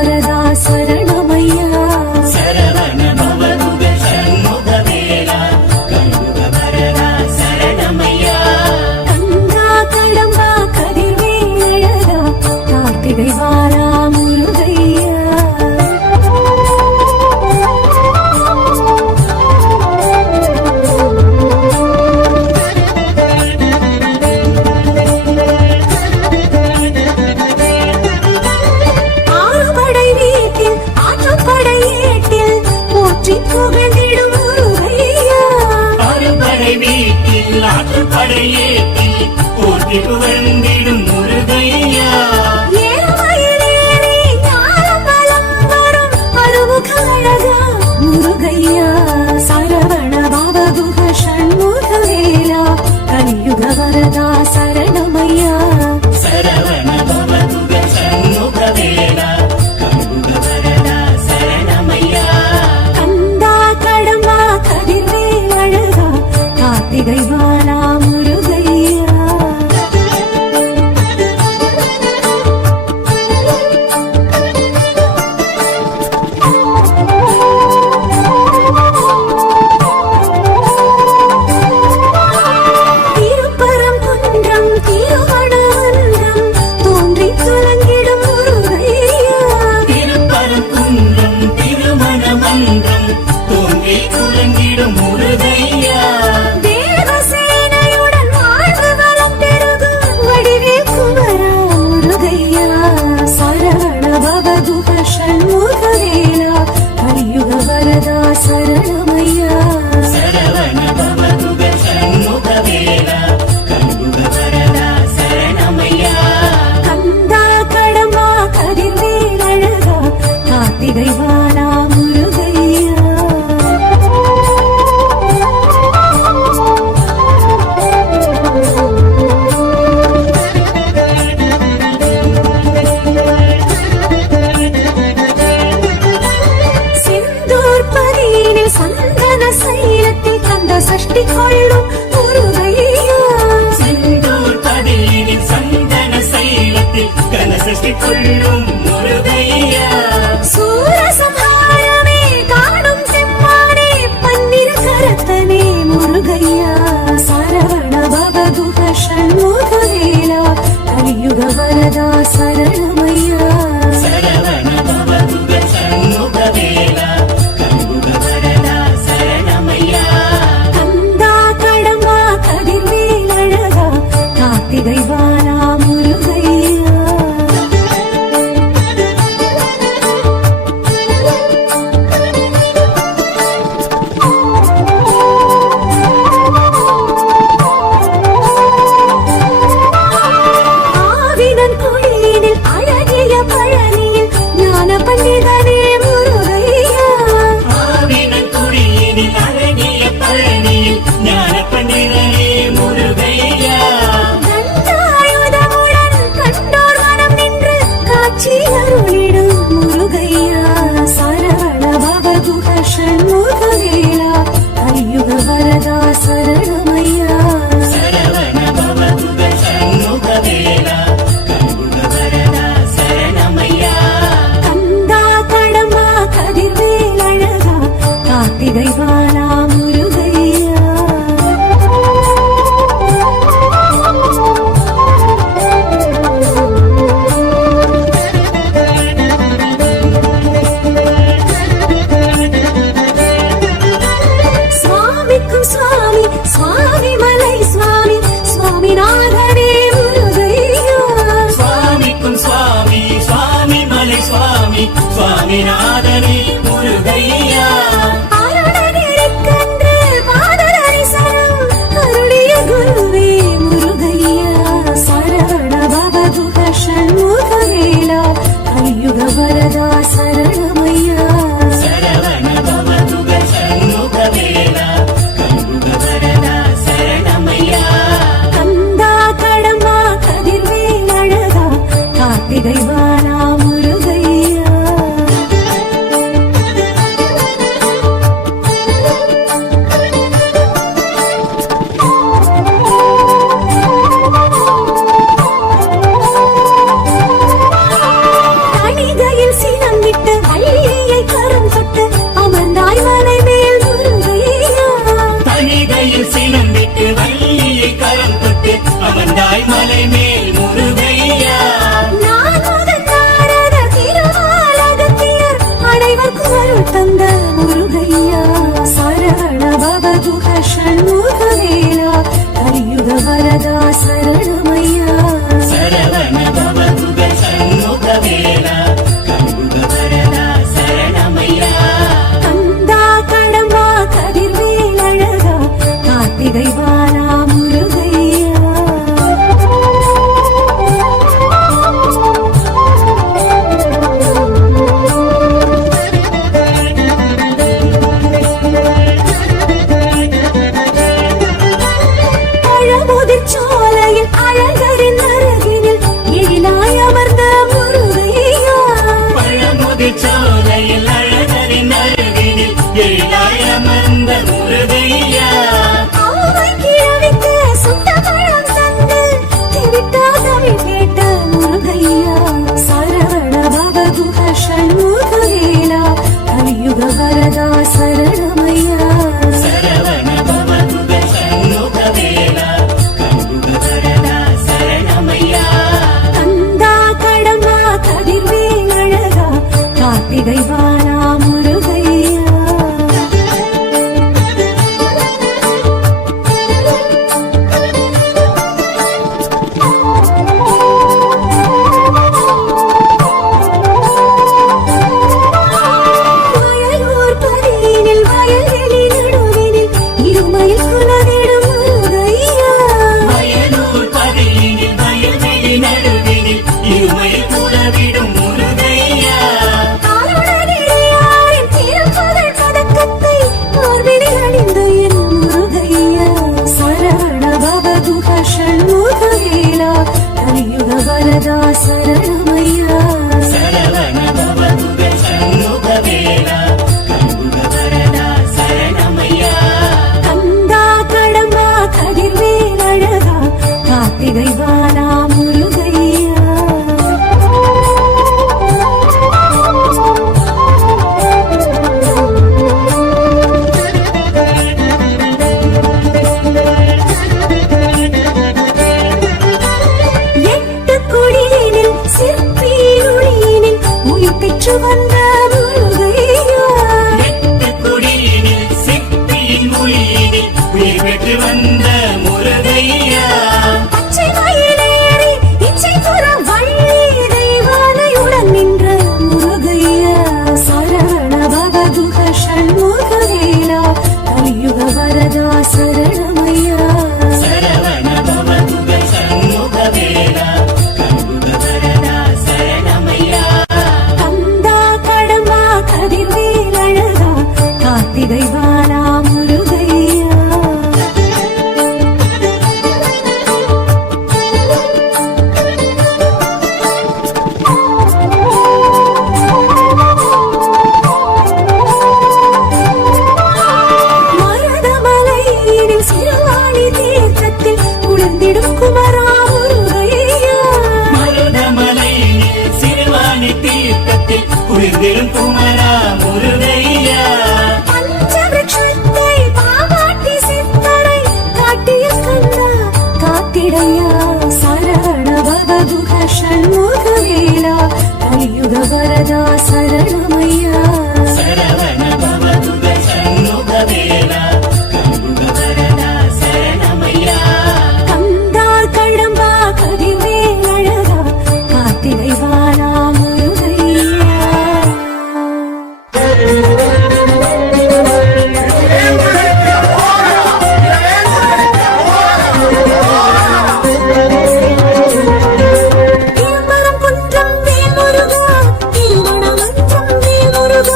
வரதா சரணமையா சரவண பவகுக சண்முக வேலா கலியுக வரதா சரணமையா கங்கா கடம்பா கதிர்வேலழகா கார்த்திகை வாரா முருகையா ஆறுபடை வீட்டில் ஆற்றுப்படை ஏட்டில் போற்றி புகழ்ந்திடும் முருகையா அறுபடை வீட்டில் ஆற்றுப்படை ஏற்றில் போற்றி புகழ்ந்திடும் முருகையா ஏறுமயிலேறி ஞானபலம் வரும் அருமுகழகா முருகையா சரவண பவகுக சண்முக வேலா கலியுக வரதா சரணமையா சரவண பவகுக சண்முக வேலா கலியுக வரதா சரணமையா கந்தா கடம்பா கதிர்வேலழகா கார்த்திகை வாரா முருகையா திருப்பரங்குன்றம் திருவனவன்றம் தோன்றி கலங்கிடும் முருகையா திருப்பரங்குன்றம் திருமணமன்றம் தோன்றி குலங்கிடும் முருகையா தேவசேனையுடன் வாழ்வு வளம் பெருகும் வடிவே குமரா முருகையா சரவண பவகுக சண்முக வேலா கலியுக வரதா சரணமையா சரவண பவகுக சண்முக வேலா கலியுக வரதா சரணமையா கந்தா கடம்பா கதிர்வேலழகா கார்த்திகை வாரா முருகையா செந்தூர் பரியினில் சந்தன சைலத்தில் கந்த சஷ்டி கொள்ளும் முருகையா செந்தூர் பதியினில் சந்தன சைலத்தில் கனசஷ்டி கொள்ளும் முருகையா சூரசம்ஹாரமே காணும் செம்மானே பன்னிரு கரத்தனே முருகையா சரவண பவகுக சண்முக வேலா கலியுக வரதா சரணமையா சரவண பவகுக சண்முக வேலா கலியுக வரதா சரணமையா கந்தா கடம்பா கதிர்வேலழகா கார்த்திகை வாரா முருகையா ஆவினன் குடியினில் அழ பெற்று வந்த முருகையா வெட்டுக்குடியினில் சிப்பியின் மொழியினில் உயிர் பெற்று வந்த முருகையா பச்சை மயிலேறி இச்சை புற வள்ளி தெய்வானையுடன் நின்ற முருகையா சரவண பவதுக ஷண்முகவேலா கலியுக வரதா சரணமையா சரவண பவதுக சண்முகவேலா கலியுக வரதா சரணமையா கந்தா கடம்பா கதிர்வேலழகா கார்த்திகை வாலா முருகையா மருதமலையினில் சிறுவாணி தீர்த்தத்தில் குளிர்ந்திடும் குமரா முருகையா மருதமலையினில் சிறுவாணி தீர்த்தத்தில் குளிர்ந்திடும் குமரா முருகையா பஞ்சவிருட்சத்தை பாவாட்டி சித்தரை காட்டிய கந்தா காத்திடையா சரவண பவதுக ஷண்முகவேலா கலியுக வரதா சரணமையா சரவண பவதுக சண்முகவேலா கலியுக வரதா சரணமையா கந்தா கடம்பா கதிர்வேலழகா கார்த்திகை வாலா முருகையா திருமணம் குன்றம் வேல் முருகா திருமணமன்றம் வேல் முருகா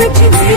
வெற்றி